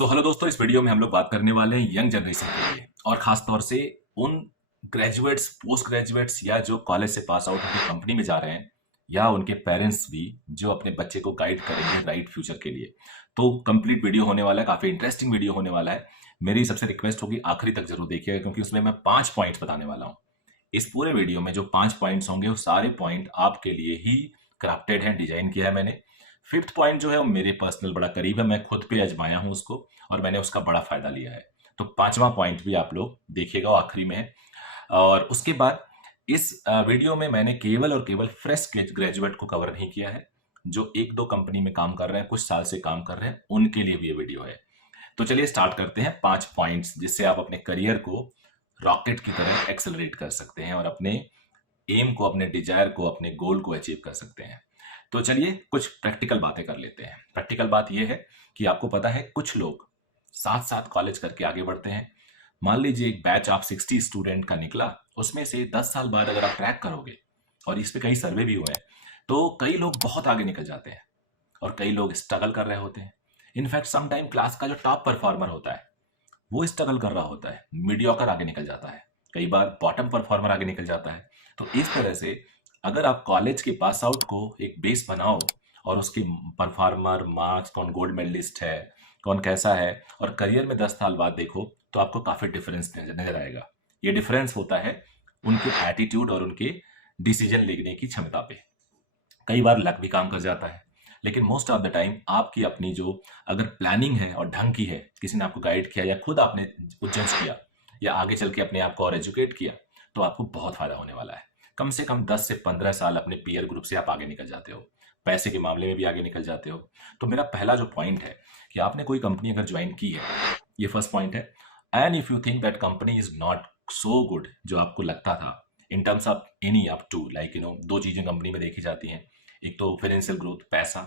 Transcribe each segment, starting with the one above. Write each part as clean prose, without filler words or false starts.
Hello दोस्तों, इस video में हम लोग बात करने वाले हैं यंग जनरेशन के लिए और खास तौर से उन ग्रेजुएट्स, पोस्ट ग्रेजुएट्स या जो कॉलेज से पास आउट होकर कंपनी में जा रहे हैं या उनके पेरेंट्स भी जो अपने बच्चे को गाइड करेंगे राइट फ्यूचर के लिए। तो कंप्लीट वीडियो होने वाला है, काफी इंटरेस्टिंग वीडियो होने वाला है। मेरी सबसे रिक्वेस्ट होगी आखिरी तक जरूर देखिएगा क्योंकि उसमें मैं 5 पॉइंट्स बताने वाला हूँ। इस पूरे वीडियो में जो 5 पॉइंट्स होंगे वो सारे पॉइंट आपके लिए ही क्राफ्टेड हैं, डिजाइन किया है मैंने। फिफ्थ पॉइंट जो है वो मेरे पर्सनल बड़ा करीब है, मैं खुद पे आजमाया हूं उसको और मैंने उसका बड़ा फायदा लिया है। तो पांचवा पॉइंट भी आप लोग देखिएगा, वो आखिरी में है। और उसके बाद इस वीडियो में मैंने केवल और केवल फ्रेश ग्रेजुएट को कवर नहीं किया है। जो एक दो कंपनी में काम कर रहे हैं, कुछ साल से काम कर रहे हैं, उनके लिए भी ये वीडियो है। तो चलिए स्टार्ट करते हैं। 5 पॉइंट्स जिससे आप अपने करियर को रॉकेट की तरह एक्सेलरेट कर सकते हैं और अपने एम को, अपने डिजायर को, अपने गोल को अचीव कर सकते हैं। तो चलिए कुछ प्रैक्टिकल बातें कर लेते हैं। प्रैक्टिकल बात यह है कि आपको पता है कुछ लोग साथ साथ कॉलेज करके आगे बढ़ते हैं। मान लीजिए एक बैच आप 60 स्टूडेंट का निकला, उसमें से 10 साल बाद अगर आप ट्रैक करोगे, और इस पे कई सर्वे भी हुए हैं, तो कई लोग बहुत आगे निकल जाते हैं और कई लोग स्ट्रगल कर रहे होते हैं। इनफैक्ट सम टाइम क्लास का जो टॉप परफॉर्मर होता है वो स्ट्रगल कर रहा होता है, मीडियोकर आगे निकल जाता है, कई बार बॉटम परफॉर्मर आगे निकल जाता है। तो इस तरह से अगर आप कॉलेज के पास आउट को एक बेस बनाओ और उसके परफॉर्मर, मार्क्स, कौन गोल्ड मेडलिस्ट है, कौन कैसा है, और करियर में 10 साल बाद देखो तो आपको काफी डिफरेंस नजर आएगा। ये डिफरेंस होता है उनके एटीट्यूड और उनके डिसीजन लेने की क्षमता पे। कई बार लक भी काम कर जाता है, लेकिन मोस्ट ऑफ द टाइम आपकी अपनी जो अगर प्लानिंग है और ढंग की है, किसी ने आपको गाइड किया या खुद आपने जज किया या आगे चल के अपने आप को और एजुकेट किया, तो आपको बहुत फायदा होने वाला है। कम से कम 10 से 15 साल अपने पीयर ग्रुप से आप आगे निकल जाते हो, पैसे के मामले में भी आगे निकल जाते हो। तो मेरा पहला जो पॉइंट है कि आपने कोई कंपनी अगर ज्वाइन की है, ये फर्स्ट पॉइंट है। And if you think that company is not so good जो आपको लगता था, in terms of any up to like दो चीजें कंपनी में देखी जाती हैं। एक तो फाइनेंशियल ग्रोथ, पैसा,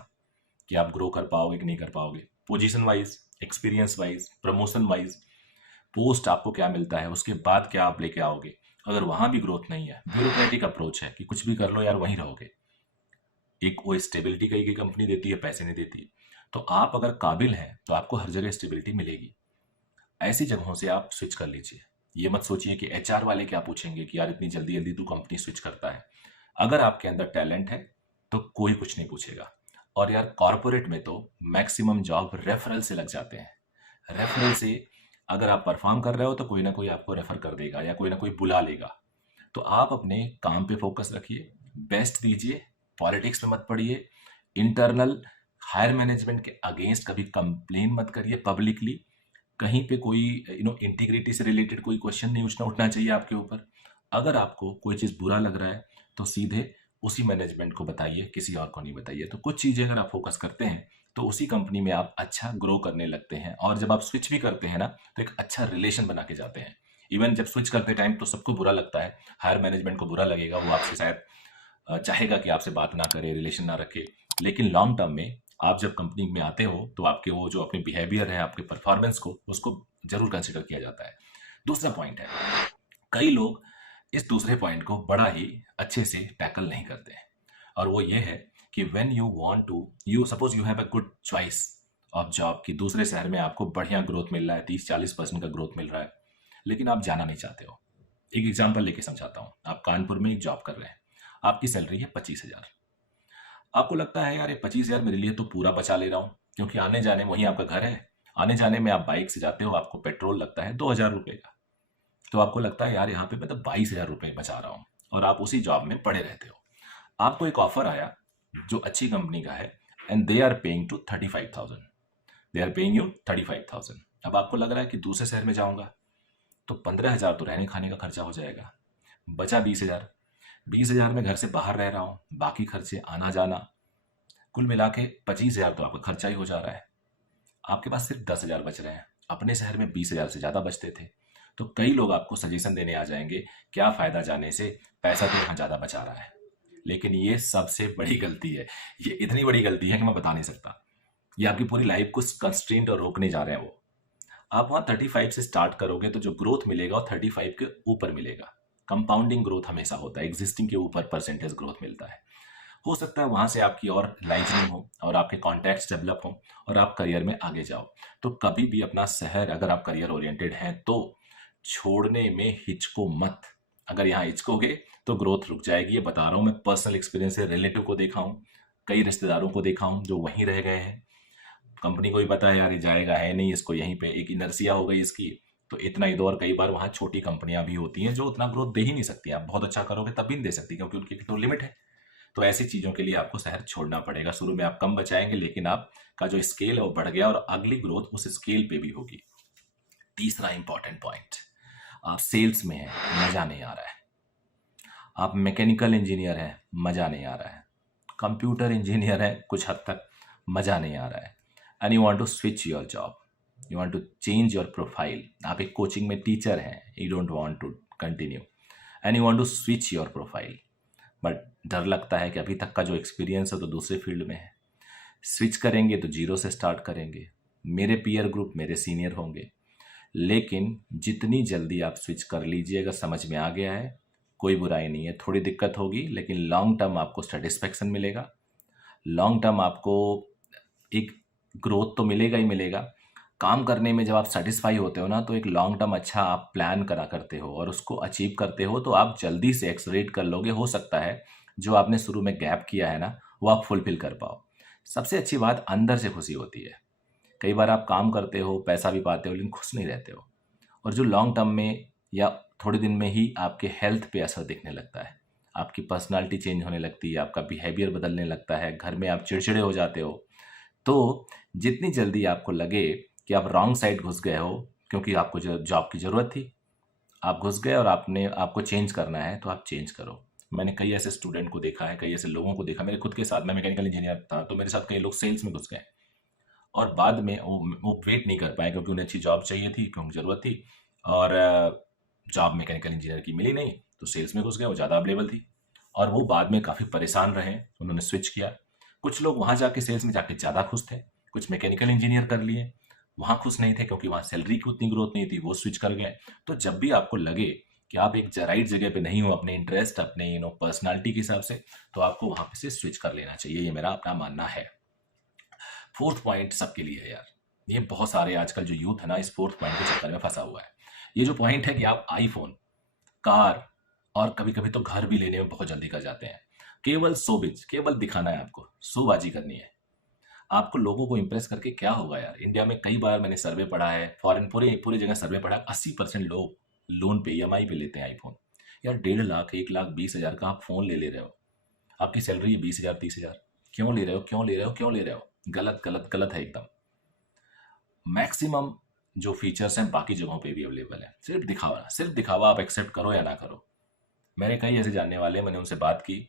कि आप ग्रो कर पाओगे कि नहीं कर पाओगे, position wise, experience wise, promotion wise, post आपको क्या मिलता है, उसके बाद क्या आप लेके आओगे। अगर वहां भी ग्रोथ नहीं है, ब्यूरोक्रेटिक अप्रोच है कि कुछ भी कर लो यार वहीं रहोगे, एक वो स्टेबिलिटी कई की कंपनी देती है, पैसे नहीं देती। तो आप अगर काबिल हैं तो आपको हर जगह स्टेबिलिटी मिलेगी। ऐसी जगहों से आप स्विच कर लीजिए। ये मत सोचिए कि एचआर वाले क्या पूछेंगे कि यार इतनी जल्दी जल्दी तू कंपनी स्विच करता है। अगर आपके अंदर टैलेंट है तो कोई कुछ नहीं पूछेगा। और यार कॉर्पोरेट में तो मैक्सिमम जॉब रेफरल से लग जाते हैं। रेफरल से अगर आप परफॉर्म कर रहे हो तो कोई ना कोई आपको रेफर कर देगा या कोई ना कोई बुला लेगा। तो आप अपने काम पे फोकस रखिए, बेस्ट दीजिए, पॉलिटिक्स में मत पड़िए, इंटरनल हायर मैनेजमेंट के अगेंस्ट कभी कंप्लेन मत करिए पब्लिकली। कहीं पे कोई इंटीग्रिटी से रिलेटेड कोई क्वेश्चन नहीं उठना चाहिए आपके ऊपर। अगर आपको कोई चीज़ बुरा लग रहा है तो सीधे उसी मैनेजमेंट को बताइए, किसी और को नहीं बताइए। तो कुछ चीज़ें अगर आप फोकस करते हैं तो उसी कंपनी में आप अच्छा ग्रो करने लगते हैं, और जब आप स्विच भी करते हैं ना तो एक अच्छा रिलेशन बना के जाते हैं। इवन जब स्विच करते टाइम तो सबको बुरा लगता है, हायर मैनेजमेंट को बुरा लगेगा, वो आपसे शायद चाहेगा कि आपसे बात ना करे, रिलेशन ना रखे। लेकिन लॉन्ग टर्म में आप जब कंपनी में आते हो तो आपके वो जो अपने बिहेवियर है, आपके परफॉर्मेंस को, उसको जरूर कंसिडर किया जाता है। दूसरा पॉइंट है, कई लोग इस दूसरे पॉइंट को बड़ा ही अच्छे से टैकल नहीं करते हैं, और वो ये है कि when you want to, you suppose you have a good choice of job कि दूसरे शहर में आपको बढ़िया ग्रोथ मिल रहा है, 30-40% का ग्रोथ मिल रहा है, लेकिन आप जाना नहीं चाहते हो। एक एग्जाम्पल लेके समझाता हूँ। आप कानपुर में एक जॉब कर रहे हैं, आपकी सैलरी है 25,000। आपको लगता है यार ये 25,000 मेरे लिए तो पूरा बचा ले रहा हूँ, क्योंकि आने जाने, वहीं आपका घर है, आने जाने में आप बाइक से जाते हो, आपको पेट्रोल लगता है 2,000 रुपये का। तो आपको लगता है यार यहाँ पे मैं तो 22,000 रुपये बचा रहा हूँ, और आप उसी जॉब में पड़े रहते हो। आपको एक ऑफर आया जो अच्छी कंपनी का है, and they are paying to 35,000, they are paying you 35,000। अब आपको लग रहा है कि दूसरे शहर में जाऊंगा तो 15,000 तो रहने खाने का खर्चा हो जाएगा, बचा 20,000। 20,000 में घर से बाहर रह रहा हूँ, बाकी खर्चे आना जाना, कुल मिला के 25,000 तो आपका खर्चा ही हो जा रहा है। आपके पास सिर्फ 10,000 बच रहे हैं, अपने शहर में 20,000 से ज्यादा बचते थे। तो कई लोग आपको सजेशन देने आ जाएंगे, क्या फायदा जाने से, पैसा तो यहाँ ज्यादा बचा रहा है। लेकिन ये सबसे बड़ी गलती है। ये इतनी बड़ी गलती है कि मैं बता नहीं सकता। ये आपकी पूरी लाइफ को कंस्ट्रेंट और रोकने जा रहे हैं वो। आप वहाँ 35 से स्टार्ट करोगे तो जो ग्रोथ मिलेगा वो 35 के ऊपर मिलेगा। कंपाउंडिंग ग्रोथ हमेशा होता है, एग्जिस्टिंग के ऊपर परसेंटेज ग्रोथ मिलता है। हो सकता है वहाँ से आपकी और लाइजनिंग हो और आपके कॉन्टैक्ट्स डेवलप हों और आप करियर में आगे जाओ। तो कभी भी अपना शहर, अगर आप करियर ओरिएंटेड हैं तो छोड़ने में हिचको मत। अगर यहाँ हिचकोगे तो ग्रोथ रुक जाएगी। ये बता रहा हूँ, मैं पर्सनल एक्सपीरियंस से रिलेटिव को देखा हूँ, कई रिश्तेदारों को देखा हूँ जो वहीं रह गए हैं। कंपनी को भी पता है यार ये जाएगा है नहीं, इसको यहीं पे एक इनर्सिया हो गई इसकी, तो इतना ही दो। और कई बार वहाँ छोटी कंपनियां भी होती हैं जो उतना ग्रोथ दे ही नहीं सकती। आप बहुत अच्छा करोगे तब भी नहीं दे सकती, क्योंकि उनकी तो लिमिट है। तो ऐसी चीज़ों के लिए आपको शहर छोड़ना पड़ेगा। शुरू में आप कम बचाएंगे, लेकिन आपका जो स्केल है वो बढ़ गया और अगली ग्रोथ उस स्केल पे भी होगी। तीसरा इंपॉर्टेंट पॉइंट, आप सेल्स में हैं, मज़ा नहीं आ रहा है। आप मैकेनिकल इंजीनियर हैं, मज़ा नहीं आ रहा है। कंप्यूटर इंजीनियर हैं, कुछ हद तक मज़ा नहीं आ रहा है। And you want to switch your job, you want to change your profile. आप एक कोचिंग में टीचर हैं, you don't want to continue and you want to switch your profile, but डर लगता है कि अभी तक का जो एक्सपीरियंस है तो दूसरे फील्ड में है। स्विच करेंगे तो जीरो से स्टार्ट करेंगे। मेरे पीयर ग्रुप मेरे सीनियर होंगे, लेकिन जितनी जल्दी आप स्विच कर लीजिए, अगर समझ में आ गया है कोई बुराई नहीं है। थोड़ी दिक्कत होगी लेकिन लॉन्ग टर्म आपको सेटिस्फेक्शन मिलेगा, लॉन्ग टर्म आपको एक ग्रोथ तो मिलेगा ही मिलेगा। काम करने में जब आप सेटिस्फाई होते हो ना, तो एक लॉन्ग टर्म अच्छा आप प्लान करा करते हो और उसको अचीव करते हो, तो आप जल्दी से एक्सलेरेट कर लोगे। हो सकता है जो आपने शुरू में गैप किया है ना, वो आप फुलफिल कर पाओ। सबसे अच्छी बात अंदर से खुशी होती है। कई बार आप काम करते हो, पैसा भी पाते हो, लेकिन खुश नहीं रहते हो। और जो लॉन्ग टर्म में या थोड़े दिन में ही आपके हेल्थ पे असर दिखने लगता है, आपकी पर्सनालिटी चेंज होने लगती है, आपका बिहेवियर बदलने लगता है, घर में आप चिड़चिड़े हो जाते हो। तो जितनी जल्दी आपको लगे कि आप रॉन्ग साइड घुस गए हो, क्योंकि आपको जॉब की ज़रूरत थी, आप घुस गए और आपको चेंज करना है, तो आप चेंज करो। मैंने कई ऐसे स्टूडेंट को देखा है, कई ऐसे लोगों को देखा मेरे खुद के साथ। मैं मैकेनिकल इंजीनियर था, तो मेरे साथ कई लोग सेल्स में घुस गए और बाद में वो वेट नहीं कर पाए, क्योंकि उन्हें अच्छी जॉब चाहिए थी, क्योंकि ज़रूरत थी। और जॉब मैकेनिकल इंजीनियर की मिली नहीं, तो सेल्स में घुस गए, वो ज़्यादा अवेलेबल थी। और वो बाद में काफ़ी परेशान रहे, उन्होंने स्विच किया। कुछ लोग वहाँ जाके सेल्स में जाके ज़्यादा खुश थे, कुछ मैकेनिकल इंजीनियर कर लिए, वहाँ खुश नहीं थे क्योंकि वहाँ सैलरी की उतनी ग्रोथ नहीं थी, वो स्विच कर गए। तो जब भी आपको लगे कि आप एक राइट जगह पे नहीं हो, अपने इंटरेस्ट, अपने पर्सनालिटी के हिसाब से, तो आपको वहाँ पे से स्विच कर लेना चाहिए। ये मेरा अपना मानना है। फोर्थ पॉइंट सबके लिए है यार, ये बहुत सारे आजकल जो यूथ है ना, इस फोर्थ पॉइंट के चक्कर में फंसा हुआ है। ये जो पॉइंट है कि आप आईफोन, कार और कभी कभी तो घर भी लेने में बहुत जल्दी कर जाते हैं, केवल शोबिज, केवल दिखाना है आपको, शोबाजी करनी है। आपको लोगों को इंप्रेस करके क्या होगा यार। इंडिया में कई बार मैंने सर्वे पढ़ा है, फॉरेन पूरे पूरी जगह सर्वे पढ़ा है, 80% लोग लोन पे ईएमआई पे लेते हैं आईफोन। यार 1.5 लाख 1,20,000 का आप फोन ले रहे हो, आपकी सैलरी है 20,000 30,000, क्यों ले रहे हो, क्यों ले रहे हो, क्यों ले रहे हो? गलत गलत गलत है एकदम। मैक्सिमम जो फीचर्स हैं बाकी जगहों पे भी अवेलेबल है, सिर्फ दिखावा, सिर्फ दिखावा। आप एक्सेप्ट करो या ना करो। मेरे कई ऐसे जानने वाले, मैंने उनसे बात की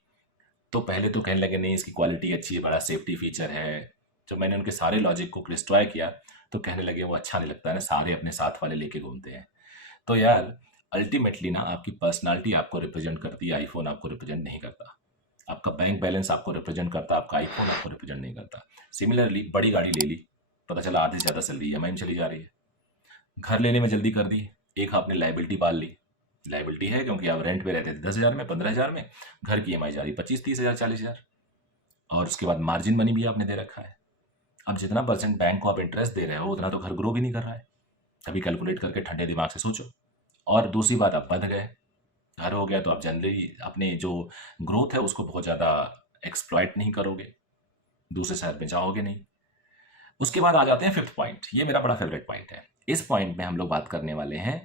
तो पहले तो कहने लगे नहीं इसकी क्वालिटी अच्छी है, बड़ा सेफ्टी फीचर है। जब मैंने उनके सारे लॉजिक को क्लिस्ट्रॉय किया तो कहने लगे वो अच्छा नहीं लगता है ना, सारे अपने साथ वाले लेके घूमते हैं। तो यार अल्टीमेटली ना आपकी पर्सनालिटी आपको रिप्रेजेंट करती है, आईफोन आपको रिप्रेजेंट नहीं करता। आपका बैंक बैलेंस आपको रिप्रेजेंट करता है, आपका आईफोन आपको रिप्रेजेंट नहीं करता। सिमिलरली बड़ी गाड़ी ले ली, पता चला आधे से ज़्यादा सैलरी ईएमआई में चली जा रही है। घर लेने में जल्दी कर दी, एक आपने लाइबिलिटी पाल ली। लाइबिलिटी है क्योंकि आप रेंट पे रहते थे 10,000 में 15,000 में, घर की ईएमआई जा रही 25-30,000 40,000, और उसके बाद मार्जिन मनी भी आपने दे रखा है। अब जितना परसेंट बैंक को आप इंटरेस्ट दे रहे हो उतना तो घर ग्रो भी नहीं कर रहा है। कभी कैलकुलेट करके ठंडे दिमाग से सोचो। और दूसरी बात, आप बंध गए, घर हो गया तो आप जनरली अपने जो ग्रोथ है उसको बहुत ज़्यादा एक्सप्लॉइट नहीं करोगे, दूसरे शहर में जाओगे नहीं। उसके बाद आ जाते हैं फिफ्थ पॉइंट, ये मेरा बड़ा फेवरेट पॉइंट है। इस पॉइंट में हम लोग बात करने वाले हैं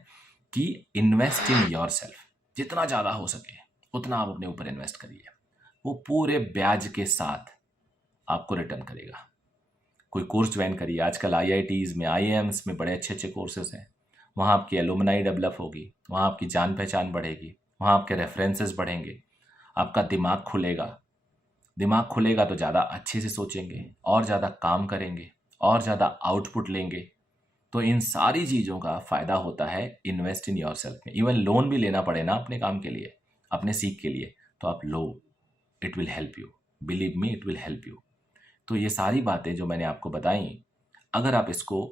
कि इन्वेस्ट इन योर सेल्फ। जितना ज़्यादा हो सके उतना आप अपने ऊपर इन्वेस्ट करिए, वो पूरे ब्याज के साथ आपको रिटर्न करेगा। कोई कोर्स ज्वाइन करिए, आजकल आईआईटीज़ में, आईआईएम्स में बड़े अच्छे अच्छे कोर्सेज हैं। वहाँ आपकी एलुमनाई डेवलप होगी, वहाँ आपकी जान पहचान बढ़ेगी, वहाँ आपके रेफरेंसेस बढ़ेंगे, आपका दिमाग खुलेगा। दिमाग खुलेगा तो ज़्यादा अच्छे से सोचेंगे और ज़्यादा काम करेंगे और ज़्यादा आउटपुट लेंगे। तो इन सारी चीज़ों का फ़ायदा होता है इन्वेस्ट इन योर सेल्फ में। इवन लोन भी लेना पड़े ना अपने काम के लिए, अपने सीख के लिए, तो आप लो, it will help you, believe me it will help you. तो ये सारी बातें जो मैंने आपको बताई, अगर आप इसको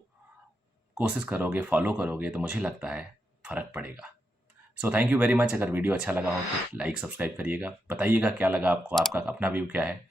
कोशिश करोगे, फॉलो करोगे, तो मुझे लगता है फ़र्क पड़ेगा। So thank you very much. अगर वीडियो अच्छा लगा हो तो लाइक सब्सक्राइब करिएगा, बताइएगा क्या लगा आपको, आपका अपना व्यू क्या है।